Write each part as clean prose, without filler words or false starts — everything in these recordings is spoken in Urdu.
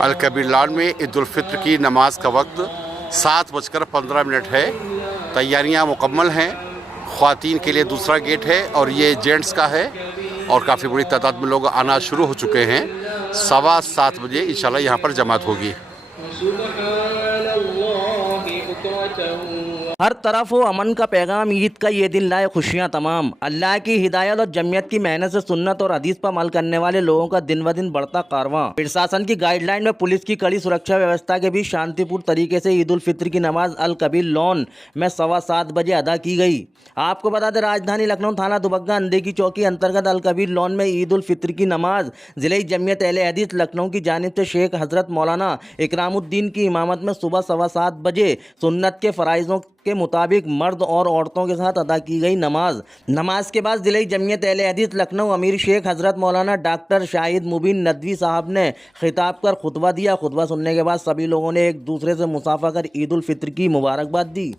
الکبیر لان میں عید الفطر کی نماز کا وقت 7:15 ہے۔ تیاریاں مکمل ہیں۔ خواتین کے لیے دوسرا گیٹ ہے اور یہ جینٹس کا ہے، اور کافی بڑی تعداد میں لوگ آنا شروع ہو چکے ہیں۔ 7:15 بجے انشاءاللہ یہاں پر جماعت ہوگی۔ ہر طرف ہو امن کا پیغام، عید کا یہ دن لائے خوشیاں تمام۔ اللہ کی ہدایت اور جمعیت کی محنت سے سنت اور حدیث پر عمل کرنے والے لوگوں کا دن ب دن بڑھتا کارواں۔ پرشاسن کی گائیڈ لائن میں پولیس کی کڑی سرکشا ویوستھا کے بھی شانتی پور طریقے سے عید الفطر کی نماز الکبیر لان میں 7:15 بجے ادا کی گئی۔ آپ کو بتا دیں، راجدھانی لکھنؤ تھانہ دوبگہ اندھے کی چوکی انترگت الکبیر لان میں عید الفطر کی نماز ضلعی جمعیت اہل حدیث لکھنؤ کی جانب سے شیخ حضرت مولانا اکرام الدین کی امامت میں صبح 7:15 بجے سنت کے فرائضوں کے مطابق مرد اور عورتوں کے ساتھ ادا کی گئی نماز کے بعد ضلعی جمعیت اہل حدیث لکھنؤ امیر شیخ حضرت مولانا ڈاکٹر شاہد مبین ندوی صاحب نے خطاب کر خطبہ دیا۔ خطبہ سننے کے بعد سبھی لوگوں نے ایک دوسرے سے مصافحہ کر عید الفطر کی مبارکباد دی۔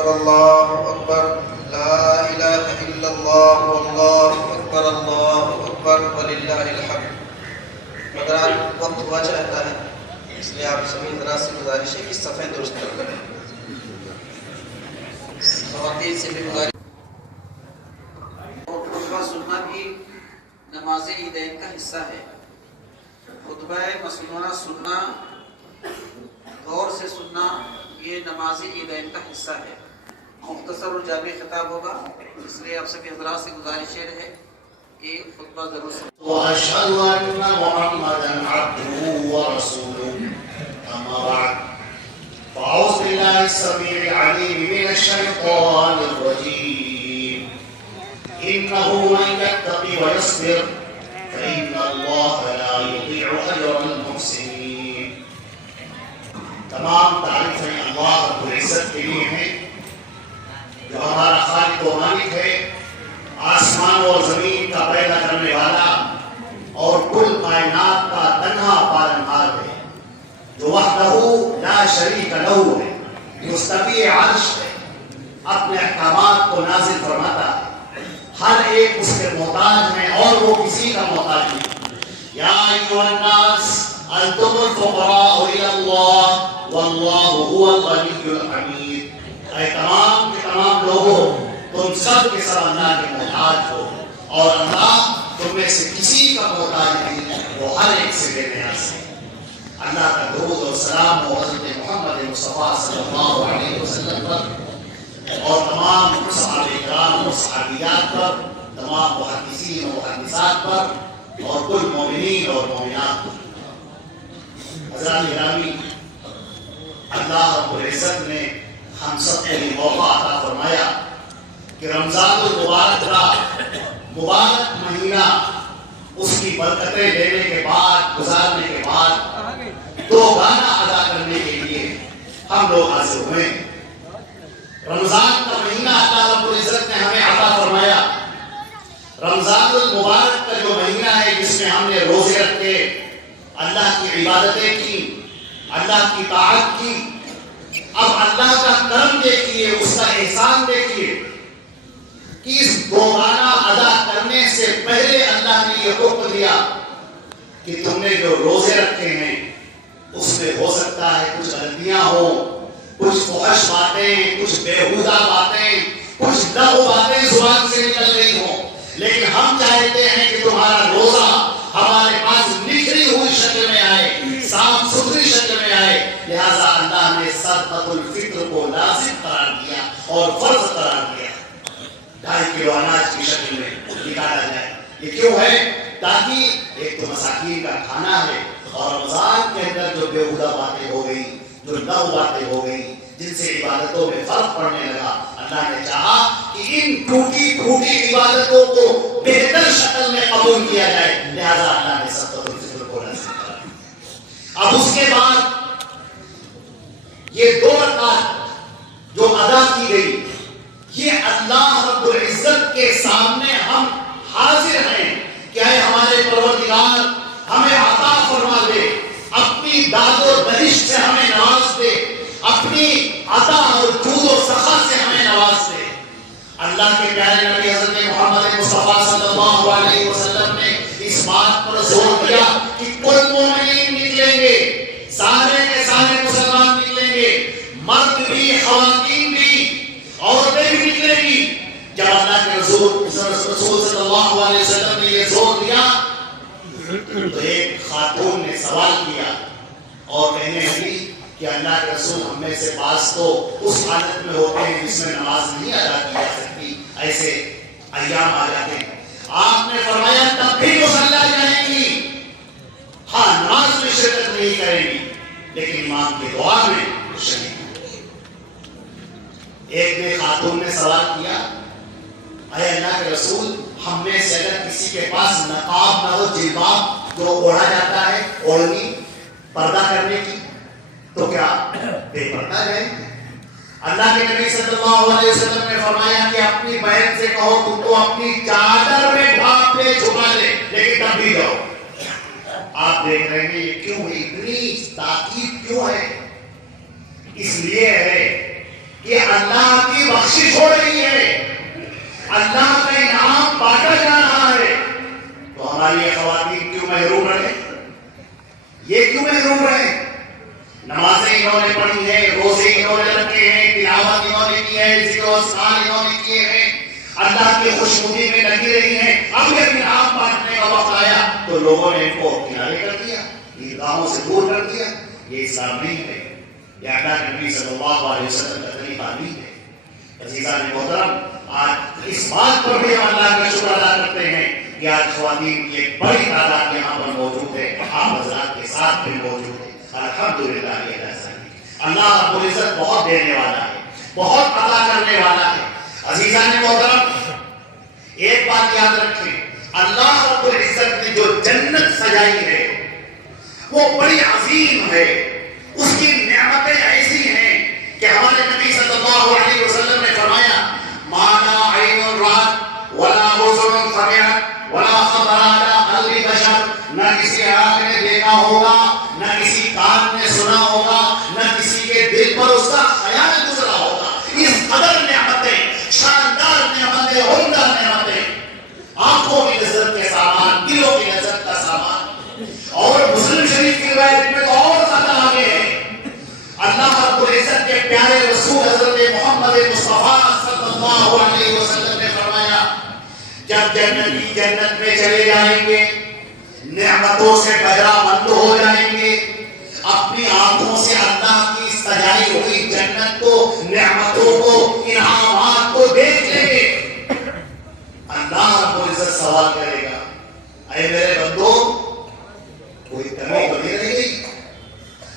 اللہ اکبر لا الہ الا اللہ اللہ اکبر وللہ الحمد۔ مگر وقت ہوا چاہتا ہے، اس لیے آپ سبھی ذرا سے گزارش ہے کہ صفحے درست کر کریں۔ خواتین سے بھی گزارش، خطبہ سننا بھی نماز عیدین کا حصہ ہے۔ خطبہ مسنونہ سننا، غور سے سننا، یہ نماز عیدین کا حصہ ہے۔ مختصر اور جامع خطاب ہوگا، اس لیے آپ سبھی حضرات سے گزارش ہے کہ خطبہ ضرور سنیں۔ وَأَشْهَدُ أَنَّ مُحَمَّدًا عَبْدُهُ وَرَسُولُهُ أَمَّا بَعْدُ فَأَعُوذُ بِاللَّهِ السَّمِيعِ الْعَلِيمِ مِنَ الشَّيْطَانِ الرَّجِيمِ إِنَّهُ مَن يَتَّقِ وَيَصْبِرْ فَإِنَّ اللَّهَ لَا يُضِيعُ أَجْرَ الْمُحْسِنِينَ۔ تمام تعریفیں اللہ رب العزت کے لیے ہیں، جو ہمارا خالق و مالک ہے، آسمان اور زمین کا پیدا کرنے والا اور کل کائنات کا تنہا پالنہار ہے، جو وحدہ لا شریک لہ ہے، مستوی عرش ہے، اپنے احکامات کو نازل فرماتا ہے، ہر ایک اس کے محتاج ہیں اور وہ کسی کا محتاج نہیں۔ یا ایھا الناس انتم الفقراء الی اللہ واللہ هو الغنی الحمید۔ اے تمام کے تمام لوگوں، تم سب کے سب اللہ کے محتاج ہو، اور اللہ تم میں سے کسی کا محتاج نہیں، وہ ہر ایک سے بے نیاز ہے۔ اللہ کا درود اور سلام ہو حضرت محمد مصطفیٰ صلی اللہ علیہ وسلم پر، اور تمام صحابہ کرام اور صحابیات پر، تمام محدثین و محدثات پر، اور کل مومنین اور مومنات پر۔ حضرات گرامی، اللہ رب العزت نے ہم سب کو یہ موقع عطا فرمایا کہ رمضان المبارک کا مبارک مہینہ، اس کی برکتیں لینے کے بعد، گزارنے کے بعد، دو گانا ادا کرنے کے لیے ہم لوگ حاضر ہوئے۔ رمضان کا مہینہ اللہ رب العزت نے ہمیں عطا فرمایا۔ رمضان المبارک کا جو مہینہ ہے، جس میں ہم نے روزے رکھے، اللہ کی عبادتیں کی، اللہ کی طاعت کی، اب اللہ کا کرم دیکھیے، اس کا احسان دیکھیے کہ اس دوبارہ ادا کرنے سے پہلے اللہ نے یہ حکم دیا کہ تم نے جو روزے رکھے ہیں اس میں ہو سکتا ہے کچھ غلطیاں ہوں، کچھ فحش باتیں، کچھ بیہودہ باتیں، کچھ لغو باتیں زبان سے نکل رہی ہوں، لیکن ہم چاہتے ہیں کہ تمہارا روزہ ہمارے پاس نکھری ہوئی شکل میں آئے، صاف ستھری شکل میں آئے، لہذا اللہ نے صدقۃ الفطر کو لازم قرار دیا اور فرض قرار دیا۔ 2.5 کلو اناج کی شکل میں نکالا جائے۔ یہ کیوں ہے؟ تاکہ ایک تو مساکین کا کھانا ہے، اور رمضان کے اندر جو بیہودہ باتیں ہو گئی، جو لغو باتیں ہو گئی، جن سے عبادتوں میں فرق پڑنے لگا، اللہ نے چاہا کہ ان ٹوٹی پھوٹی عبادتوں کو بہتر شکل میں قبول کیا جائے، لہذا اللہ نے صدقۃ الفطر کو لازم کرا۔ اب اس کے بعد یہ 2 رکعت جو ادا کی گئی، یہ اللہ رب العزت کے سامنے ہم حاضر ہیں کہ اے ہمارے پروردگار ہمیں عطا فرما دے، اپنی داد و دہش سے ہمیں نواز دے، اپنی عطا اور جود و سخا سے ہمیں نواز دے۔ اللہ کے پیارے نبی حضرت محمد مصطفیٰ صلی اللہ علیہ وسلم نے اس بات پر زور دیا کہ کل مومنین نکلیں گے، سارے کے سارے مسلمان نکلیں گے، مرد بھی، خواتین بھی، عورتیں بھی نکلیں گی۔ جب اللہ کے رسول صلی اللہ علیہ وسلم نے یہ زور دیا تو ایک خاتون نے سوال کیا اور کہنے لگی کہ اللہ کے رسول ہم میں سے بعض تو اس حالت میں ہوتے ہیں جس میں نماز نہیں ادا کی جا سکتی، ایسے ایام آ جاتے ہیں۔ آپ نے فرمایا تب بھی مصلی جائیں گی، ہاں نماز میں شرکت نہیں کریں گی لیکن امام کی دعا میں شریک۔ ایک نے خاتون نے سوال کیا، اے اللہ کے رسول ہم میں سے اگر کسی کے پاس نقاب نہ ہو، جلباب جو اوڑھا جاتا ہے، اوڑھنی پردہ کرنے کی، تو کیا بے پردہ جائیں گے؟ اللہ کے نبی صلی اللہ علیہ وسلم نے فرمایا کہ اپنی بہن سے کہو تم تو اپنی چادر میں ڈھانپ لے، چھپا لے، لیکن تب بھی جاؤ۔ آپ دیکھ رہے ہیں یہ کیوں ہے، اتنی تاکید کیوں ہے؟ اس لیے ہے کہ اللہ کی بخشش ہو رہی ہے، اللہ کا انعام بانٹا جا رہا ہے، تو ہماری یہ خواتین کیوں محروم رہے؟ یہ کیوں محروم رہے؟ نمازیں انہوں نے پڑھی ہیں، روزے انہوں نے رکھے ہیں، تلاوت انہوں نے کی ہے، ذکر و اذکار انہوں نے کیے ہیں، اللہ کی خوشنودی میں لگی رہی ہیں، اب یہ انعام بانٹنے کا وقت آیا تو لوگوں نے ان کو کنارے کر دیا، عیدگاہوں سے دور کر دیا۔ یہ اسلام نہیں ہے، یہ اللہ کے نبی صلی اللہ علیہ وسلم کا طریقہ نہیں ہے۔ عزیزان محترم، آج اس بات پر بھی ہم اللہ کا شکر ادا کرتے ہیں کہ آج خواتین کی ایک بڑی تعداد یہاں پر موجود ہے، آپ حضرات کے ساتھ بھی موجود ہے، الحمدللہ۔ اللہ رب العزت بہت دینے والا ہے، بہت عطا کرنے والا ہے۔ عزیزان محترم، ایک بات یاد رکھیں، اللہ رب العزت نے جو جنت سجائی ہے وہ بڑی عظیم ہے، اس کی نعمتیں ایسی ہیں کہ ہمارے نبی صلی اللہ علیہ وسلم نے فرمایا ما لا عین رأت ولا اذن سمعت ولا خطر علی قلب بشر، نہ کسی آنکھ نے دیکھا ہوگا، نہ کسی کان نے سنا ہوگا، نہ کسی کے دل پر اس کا خیال گزرا ہوگا۔ اس قدر نعمتیں، شاندار نعمتیں، عمدہ نعمتیں، آنکھوں کی لذت کے سامان، دلوں کی لذت کا سامان۔ اور مسلم شریف کی روایت میں تو اور زیادہ آگے ہے، اللہ رب العزت کے پیارے رسول حضرت محمد مصطفیٰ صلی اللہ علیہ وسلم نے فرمایا جب جنتی جنت میں چلے جائیں گے، نعمتوں سے بہرہ مند ہو جائیں گے، اپنی آنکھوں سے اللہ کی سجائی ہوئی جنت کو، نعمتوں کو، انعامات کو دیکھ لیں گے، اللہ رب العزت سوال کرے گا اے میرے بندو کوئی کمی تو نہیں رہ گئی؟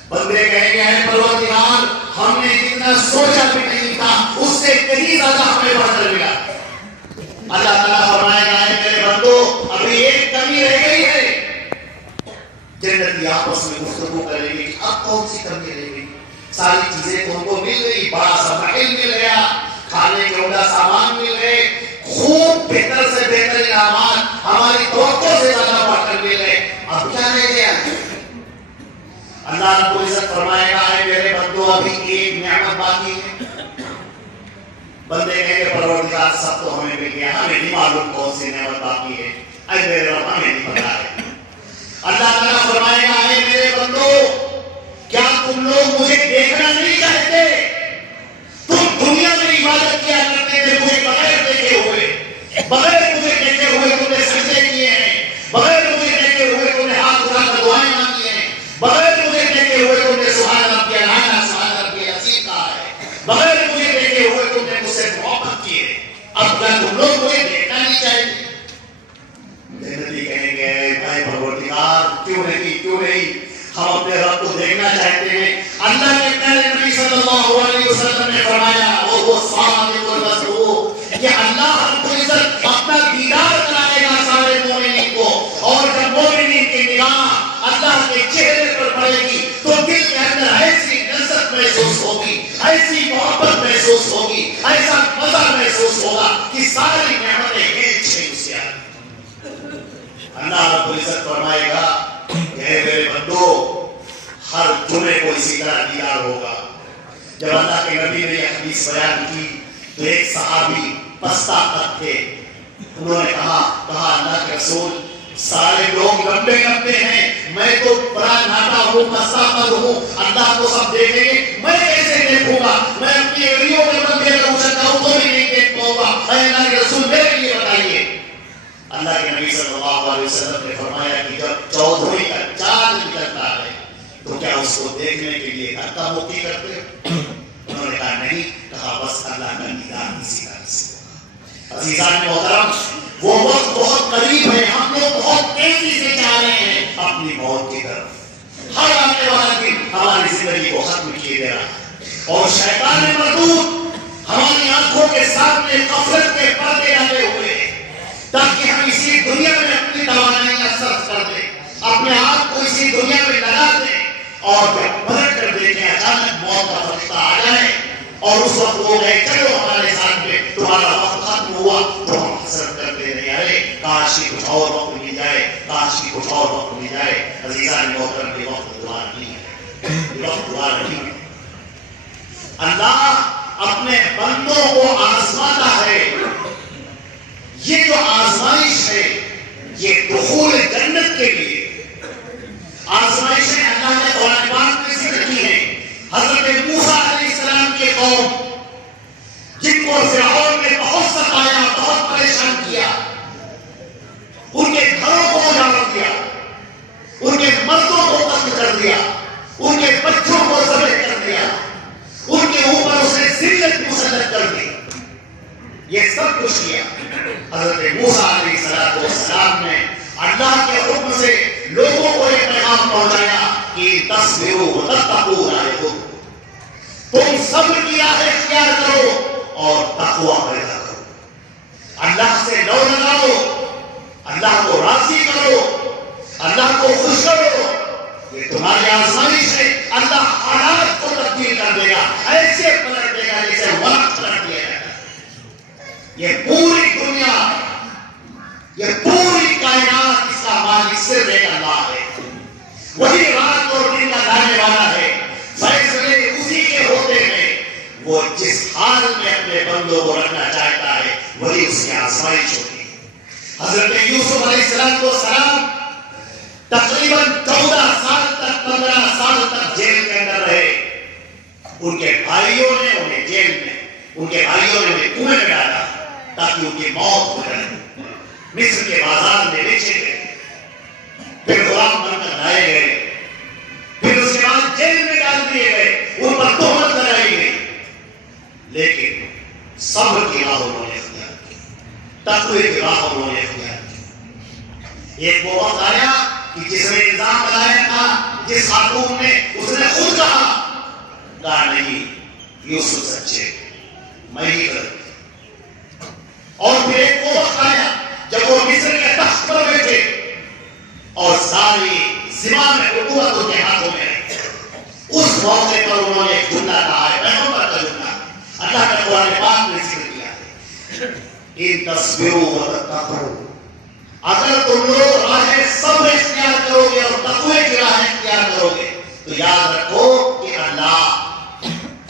بندے کہیں گے اے پروردگار ہم نے جتنا سوچا بھی نہیں تھا اس سے کہیں زیادہ ہمیں بہتر ملا۔ اللہ تعالیٰ فرمائے گا اے میرے بندو ابھی ایک کمی رہ گئی ہے۔ جنتی آپس میں گفتگو کریں گے کہ اب کون سی کمی رہ گئی؟ ساری چیزیں تو ان کو مل گئی، بڑا سا محل مل گیا، کھانے کے عمدہ سامان مل گئے، خوب بہتر سے بہتر انعامات ہماری توقع سے زیادہ بڑھ کر مل گئے، اب کیا رہ گیا؟ اللہ رب العزت فرمائے گا اے میرے بندو ابھی ایک نعمت باقی ہے۔ بندے کہیں گے پروردگار سب تو ہمیں مل گیا, ہمیں نہیں معلوم کون سی نعمت باقی ہے, اے میرے رب ہمیں نہیں پتا ہے. اللہ تعالیٰ فرمائے گا اے میرے بندو کیا تم لوگ مجھے دیکھنا نہیں چاہتے؟ تم دنیا میں عبادت کیا کرتے تھے مجھے بغیر دیکھے ہوئے, بغیر مجھے دیکھے ہوئے تم نے سجدے کیے ہیں, بغیر مجھے دیکھے ہوئے تم نے ہاتھ اٹھا کر دعائیں مانگی ہیں, بغیر مجھے دیکھے ہوئے تم نے سبحان ربی الاعلیٰ سبحان ربی العظیم کہا ہے, بغیر مجھے دیکھے ہوئے تم نے مجھ سے محبت کی ہے. اب کیا تم لوگ مجھے دیکھنا نہیں چاہتے؟ جنتی کہیں گے اے پروردگار کیوں نہیں ہم اپنے رب کو دیکھنا چاہتے ہیں. اللہ کے پیارے نبی صلی اللہ علیہ وسلم نے فرمایا وہ صادق الرسول کہ اللہ رب العزت اپنا دیدار کرائے گا سارے مومنین کو, اور جب مومنین کی نگاہ اللہ کے چہرے پر پڑے گی تو دل کے اندر ایسی لذت محسوس ہوگی, ایسی محبت محسوس ہوگی, ایسا مزہ محسوس ہوگا کہ ساری نعمتیں ایک چھین سے آئیں. اللہ رب العزت فرمائے گا کہ اے میرے بندو ہر جمعے کو اسی طرح دیدار ہوگا. جب اللہ کے نبی نے یہ حدیث بیان کی تو ایک صحابی پستہ قد تھے, انہوں نے کہا اللہ کے رسول سارے لوگ لمبے ہیں, میں تو بڑا ناٹا ہوں, پستہ قد ہوں, اللہ کو سب دیکھیں گے, میں کیسے دیکھوں گا؟ میں اپنی ایڑیوں میں بندے رہوں سکتا ہوں تو بھی نہیں دیکھ پاؤں گا. اے اللہ کے رسول میرے لیے بتائیے. اللہ کے نبی صلی اللہ علیہ وسلم نے فرمایا کہ جب 14ویں کا چاند نکلتا ہے تو کیا اس کو دیکھنے کے لیے دھکا مکی کرتے ہو؟ انہوں نے کہا نہیں. کہا بس اللہ کا دیدار اسی طرح سے ہوگا. عزیزان محترم وہ وقت بہت قریب ہے, ہم لوگ بہت تیزی سے جا رہے ہیں اپنی موت کی طرف. ہر آنے والا دن ہماری زندگی کو ختم کیے دے رہا ہے اور شیطان مردود ہماری آنکھوں کے سامنے غفلت کے پردے ڈالے ہوئے ہیں تاکہ ہم اسی دنیا میں اپنی توانائیاں صرف کر دیں, اپنے آپ کو اسی دنیا میں لگا دیں, اور جب پلٹ کر دیکھیں اچانک موت کا فرشتہ آ جائے اور اس وقت وہ گئے چلو ہمارے ساتھ میں تمہارا وقت ختم ہوا تو ہم حسرت کرتے رہے ارے کاش کی کچھ اور وقت مل جائے, کاش کی کچھ اور وقت مل جائے. عزیزان محترم یہ وقت دوبارہ نہیں ہے, یہ وقت دوبارہ نہیں ہے. اللہ اپنے بندوں کو آزماتا ہے. یہ جو آزمائش ہے یہ دخول جنت کے لیے آزمائشیں اللہ نے قرآن پاک میں ذکر کی ہیں. حضرت موسیٰ علیہ السلام کی قوم جن کو فرعون نے بہت ستایا, بہت پریشان کیا, ان کے گھروں کو اجاڑ دیا, ان کے مردوں کو قتل کر دیا, ان کے بچوں کو ذبح کر دیا, ان کے اوپر اس نے ذلت مسلط کر دی. یہ سب کچھ کیا. حضرت موسیٰ علیہ السلام نے اللہ کے حکم سے لوگوں کو یہ پیغام پہنچایا کہ تصبروا وتتقوا رایکم, تم صبر کی راہ اختیار کرو اور تقوی پیدا کرو, اللہ سے لو لگاؤ, اللہ کو راضی کرو, اللہ کو خوش کرو. یہ تمہاری آزمائش ہے. اللہ حالات کو تبدیل کر دے گا, ایسے پلٹ دے گا جیسے وقت پلٹ دیا جاتا ہے. یہ پوری دنیا, یہ پوری کائنات اس کا مالک صرف ایک اللہ ہے. وہی رات اور دن کا لانے والا ہے, فیصلے اسی کے ہوتے ہیں. وہ جس حال میں اپنے بندوں کو رکھنا چاہتا ہے وہی اس کی آزمائش ہوتی ہے. حضرت یوسف علیہ السلام تقریباً 14 سال تک 15 سال تک جیل کے اندر رہے. ان کے بھائیوں نے انہیں جیل میں, ان کے بھائیوں نے انہیں کنویں میں ڈالا تاکہ ان کی موت ہو جائے. مصر کے بازار میں بیچے گئے, پھر غلام بن کر لائے گئے, پھر اس کے بعد جیل میں ڈال دیے گئے, ان پر تہمت لگائی گئی. لیکن صبر کی راہ انہوں نے اختیار کی, تقوی کی راہ انہوں نے اختیار کی. ایک وہ وقت آیا کہ جس نے الزام لگایا تھا, جس خاتون نے, اس نے خود کہا نہیں یوسف سچے, میں ہی غلط. اور پھر ایک وہ وقت آیا جب وہ مصر کے تخت پر بیٹھے اور ساری زمام حکومت ان کے ہاتھوں میں ہے. اس موقع پر انہوں نے ایک جملہ کہا ہے, پیغمبر کا جملہ, اللہ کا قرآن پاک نے ذکر کیا ہے, ان تصبروا وتتقوا, اگر تم لوگ راہ صبر اختیار کرو گے اور تقوی کی راہ اختیار کرو گے تو یاد رکھو کہ اللہ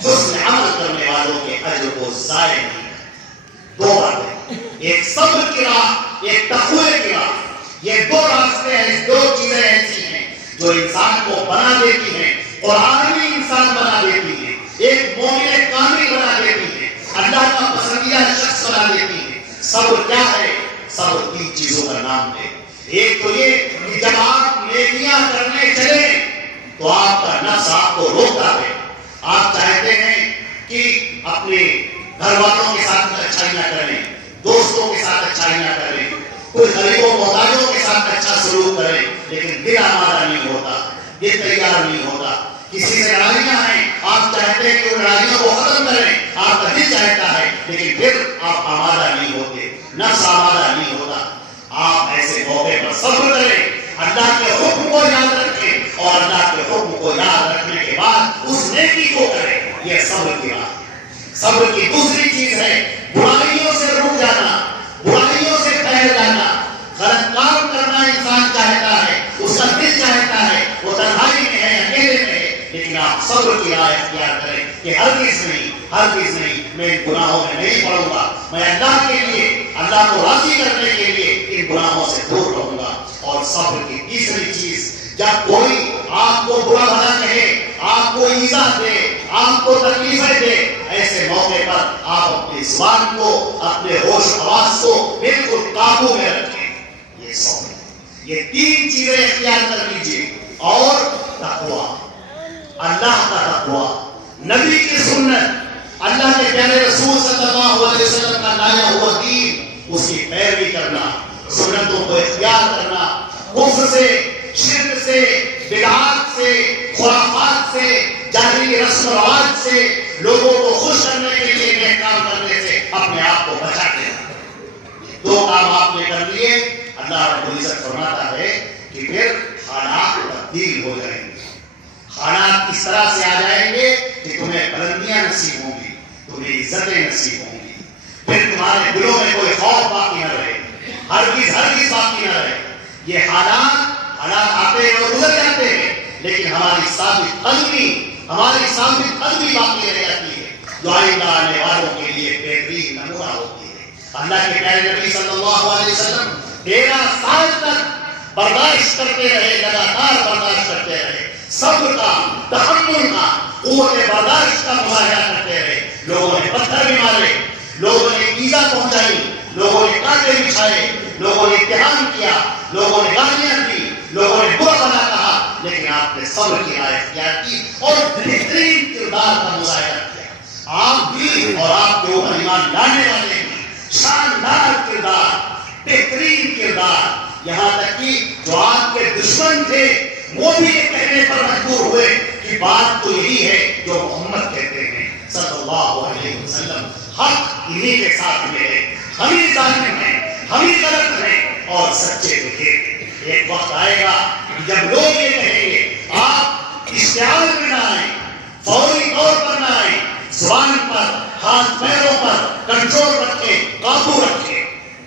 حسن عمل کرنے والوں کے اجر کو ضائع نہیں کرتا. دو باتیں، ایک صبر کی راہ، ایک تقوی کی راہ، یہ دو راستے ہیں، دو چیزیں ایسی ہیں جو انسان کو بنا دیتی ہیں اور عالمی انسان بنا دیتی ہیں، ایک مومن کامل بنا دیتی ہیں، اللہ کا پسندیدہ شخص بنا دیتی ہیں۔ صبر کیا ہے؟ صبر تین چیزوں کا نام ہے۔ ایک تو یہ کہ جب آپ نیکیاں کرنے چلیں تو آپ کا نفس آپ کو روکتا ہے، آپ چاہتے ہیں کہ اپنے گھر والوں کے ساتھ اچھائیاں کریں، دوستوں کے ساتھ اچھائیاں کریں، کچھ غریبوں محتاجوں کے ساتھ اچھا سلوک کریں، لیکن دل آمادہ نہیں ہوتا، دل تیار نہیں ہوتا۔ کسی سے لڑائیاں ہیں، آپ چاہتے ہیں کہ ان لڑائیوں کو ختم کریں، آپ کا دل چاہتا ہے، لیکن پھر آپ آمادہ نہیں ہوتے، نفس آمادہ نہیں ہوتا۔ آپ ایسے موقع پر صبر کریں، اللہ کے حکم کو یاد رکھیں اور اللہ کے حکم کو یاد رکھنے کے بعد اس نیکی کو کریں، یہ صبر کی بات ہے۔ صبر کی دوسری چیز ہے برائیوں سے رک جانا، برائیوں سے پھیل جانا۔ غلط کام کرنا انسان چاہتا ہے، اس کا دل چاہتا ہے، وہ تنہائی میں ہے، اکیلے میں ہے، لیکن آپ صبر کی راہ اختیار کریں کہ ہرگز نہیں، میں ان گناہوں میں نہیں پڑوں گا، میں اللہ کے لیے، اللہ کو راضی کرنے کے لیے ان گناہوں سے دور رہوں گا۔ اور صبر کی تیسری چیز، جب کوئی آپ کو برا بھلا کہے، آپ کو ایذا دے، آپ کو تکلیفیں دے، ایسے موقع پر آپ اپنی زبان کو، اپنے ہوش حواس کو بالکل قابو میں رکھیں۔ یہ صبر ہے۔ یہ تین چیزیں اختیار کر لیجیے۔ اور تقویٰ، اللہ کا تقویٰ، نبی کی سنت، اللہ کے پیارے رسول صلی اللہ علیہ وسلم کا لایا ہوا دین، اس کی پیروی کرنا، سنتوں کو اختیار کرنا، کفر سے، شرک سے، بدعات سے، خرافات سے، جاہلی رسم و رواج سے، لوگوں کو خوش کرنے کے لیے نیک کام کرنے سے اپنے آپ کو بچا کے دو کام آپ نے کر لیے، اللہ رب العزت فرماتا ہے کہ پھر حالات تبدیل ہو جائیں گے، حالات اس طرح سے آ جائیں گے کہ تمہیں بلندیاں نصیب ہوں گی، تمہیں عزتیں نصیب ہوں گی، پھر تمہارے دلوں میں کوئی خوف باقی نہ رہے، ہرگز باقی نہ رہے۔ یہ حالات آتے ہیں اور گزر جاتے ہیں، لیکن ہماری ثابت قدمی باقی رہ جاتی ہے، جو آئندہ آنے والوں کے لیے بہترین نمونہ ہوتی ہے۔ اللہ کے پیارے نبی صلی اللہ علیہ وسلم 13 سال تک برداشت کرتے رہے، لگاتار برداشت کرتے رہے، صبر کا، تحمل کا، قوت برداشت کا مظاہرہ کرتے رہے۔ لوگوں نے پتھر بھی مارے، لوگوں نے ایذا پہنچائی، لوگوں نے کانٹے بچھائے، لوگوں نے امتحان کیا، لوگوں نے گالیاں دی، لوگوں نے برا بھلا کہا، لیکن آپ نے صبر کی راہ اختیار کی اور بہترین کردار کا مظاہرہ کیا۔ آپ بھی اور آپ کے اوپر ایمان لانے والے ہیں، شاندار کردار، بہترین کردار، یہاں تک کہ جو آپ کے دشمن تھے وہ بھی یہ کہنے پر مجبور ہوئے کہ بات تو یہی ہے جو محمد کہتے ہیں صلی اللہ علیہ وسلم، حق انہی کے ساتھ میں ہے، ہم ہی ظالم ہیں، ہم ہی غلط ہیں اور سچے تو یہ۔ ایک وقت آئے گا جب لوگ یہ کہیں گے، آپ اشتعال میں نہ آئیں، فوری طور پر نہ آئیں، زبان پر، ہاتھ پیروں پر کنٹرول رکھیں، قابو رکھیں۔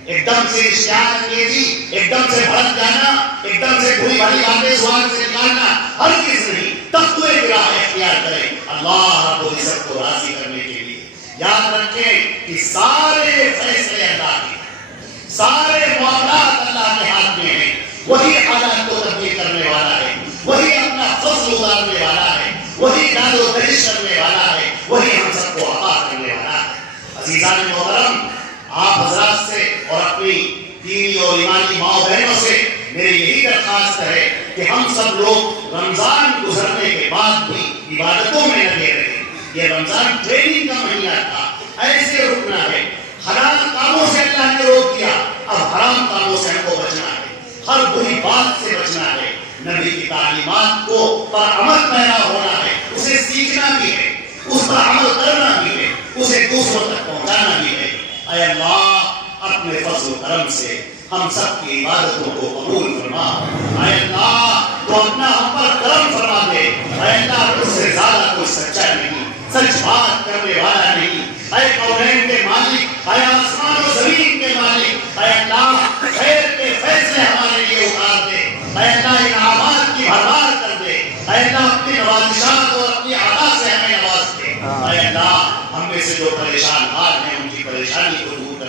ایک دم سے اشتعال انگیزی، ایک دم سے بھڑک جانا، ایک دم سے بری بھلی باتیں زبان سے نکالنا ہرگز نہیں۔ تقوی کی راہ اختیار کریں اللہ رب العزت کو راضی کرنے کے لیے۔ یاد رکھیں کہ سارے فیصلے اللہ کے، سارے معاملات اللہ کے ہاتھ میں ہیں، وہی حالات کو تبدیل کرنے والا ہے، وہی اپنا فضل اتارنے والا ہے، وہی داد و دہش کرنے والا ہے، وہی ہم سب کو عطا کرنے والا ہے۔ عزیزان محترم، آپ حضرات سے اور اپنی دینی اور ایمانی ماں بہنوں سے میری یہی درخواست ہے کہ ہم سب لوگ رمضان گزرنے کے بعد بھی عبادتوں میں لگے رہیں۔ یہ رمضان ٹریننگ کا مہینہ تھا، ایسے رکنا ہے۔ حلال کاموں سے اللہ نے روک دیا، اب حرام کاموں سے ہم کو بچنا ہے، ہر بری بات سے بچنا ہے، نبی کی تعلیمات کو پر عمل پیرا ہونا ہے، اسے سیکھنا بھی ہے، اس پر عمل کرنا بھی ہے، اسے دوسروں تک پہنچانا بھی ہے۔ اے اللہ اپنے فضل و کرم سے ہم سب کی عبادتوں کو قبول فرما۔ اے اللہ تو اپنا ہم پر کرم فرما دے۔ اے اللہ تجھ سے زیادہ کوئی سچا نہیں، سچ بات کرنے والا نہیں۔ اے کونین کے مالک، اے آسمان و زمین کے مالک، اے اللہ خیر کے فیصلے ہمارے لیے اتار دے۔ اے اللہ انعامات کی بھرمار کر دے۔ اے اللہ اپنی نوازشات اور اپنی عطا سے ہمیں نواز دے۔ اے اللہ ہم میں سے جو پریشان حال ہیں ان کی پریشانی کو دور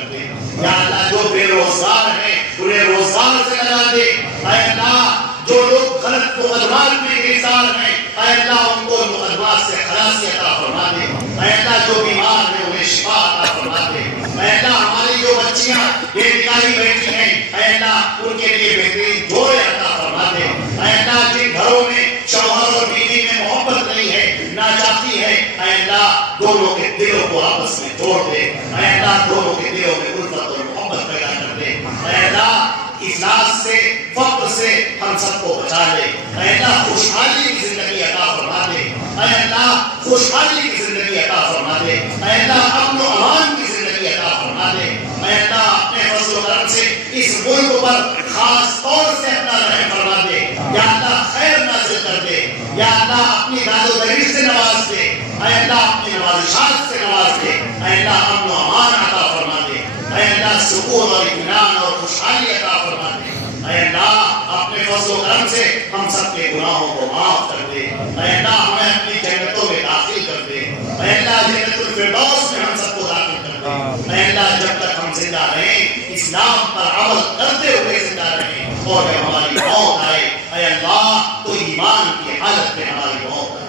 یا اللہ جو بے روزگار ہیں انہیں روزگار سے لگا دے. اے اللہ جو لوگ غلط مقدمات میں گرفتار ہیں اے اللہ ان کو مقدمات سے خلاصی عطا فرما دے. اے اللہ جو بیمار ہیں انہیں شفا عطا فرما دے. اے اللہ ہماری جو بچیاں بے نکاحی بیٹھی ہیں اے اللہ ان کے لیے بہترین جوڑے عطا فرما دے. اے اللہ جن گھروں میں شوہر اور بیوی میں محبت نہیں ہے ناچاہتی ہے اے اللہ دونوں کے دلوں کو آپس میں جوڑ دے. اے اللہ دونوں کے دلوں میں الفت اور محبت پیدا کر دے. اے اللہ افلاس سے فقر سے ہم سب کو بچا لے. اے اللہ خوشحالی کی زندگی عطا فرما دے. اے اللہ خوشحالی کی زندگی عطا فرما دے. اے اللہ امن و امان کی زندگی عطا فرما دے. اے اللہ اپنے فضل و کرم سے اس ملک پر خاص طور سے اپنا رحم فرما دے. یا اللہ خیر نازل کر دے. یا اللہ اپنی داد و دہیز سے نواز دے. اے اللہ اپنی نوازشات سے نواز دے. اے اللہ امن و امان عطا فرما دے. اے اللہ سکون اور اطمینان اور خوشحالی عطا فرما دے. اے اللہ اپنے فضل و کرم سے ہم سب کے گناہوں کو معاف کر دے. اے اللہ ہمیں اپنی جنتوں میں داخل کر دے. اے اللہ جنت الفردوس میں ہم سب کو داخل کر دے. اے اللہ جب تک ہم زندہ رہیں اسلام پر عمل کرتے ہوئے زندہ رہیں اور جب ہماری موت آئے اے اللہ تو ایمان کی حالت میں ہماری موت آئے.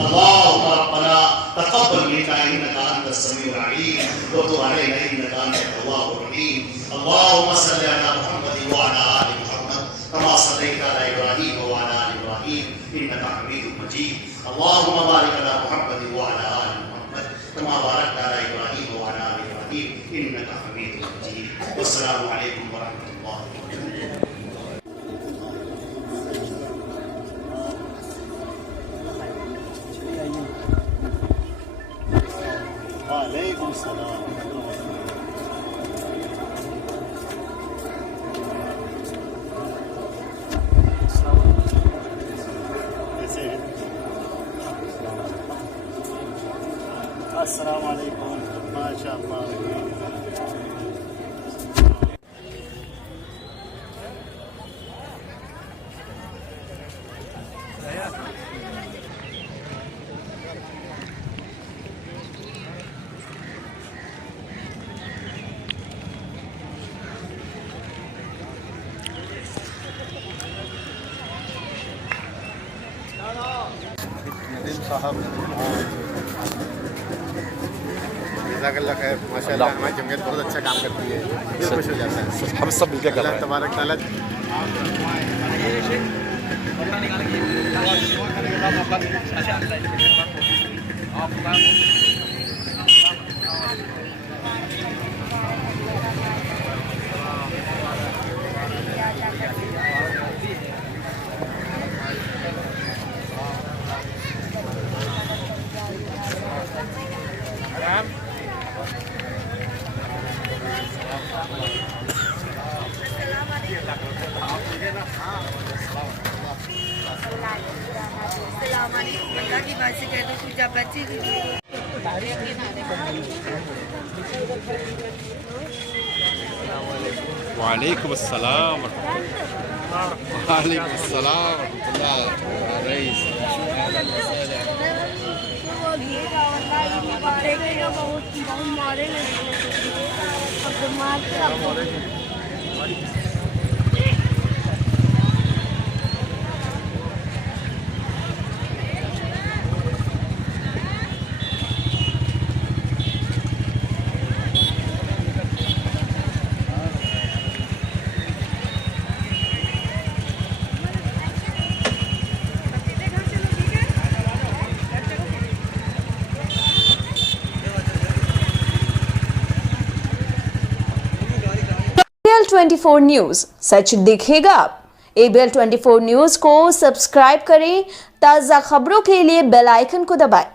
اللهم ربنا تقبل منا انك انت السميع العليم وتب علينا انك انت التواب الرحيم. اللهم صل على محمد وعلى ال محمد كما صليت على ابراهيم وعلى ال ابراهيم انك حميد مجيد. اللهم بارك على محمد وعلى ال محمد كما باركت على ابراهيم وعلى ال ابراهيم انك حميد مجيد. والسلام عليكم ورحمه الله وبركاته. وعلیکم السلام. السلام علیکم. ماشاء اللہ. ندیم صاحب جزاک اللہ خیر. ماشاء اللہ ہماری جمعیت بہت اچھا کام کرتی ہے. دل خوش ہو جاتا ہے. ہم سب مل کے کر رہے اللہ ہیں. تبارک تعالیٰ السلام علیکم. اللہ کی بات سے کہہ دو پوجا بچی کی. وعلیکم السلام. وعلیکم السلام ورحمۃ اللہ. رئیس ABL24 نیوز سچ دکھے گا. ABL24 نیوز کو سبسکرائب کریں. تازہ خبروں کے لیے بیل آئیکن کو دبائیں.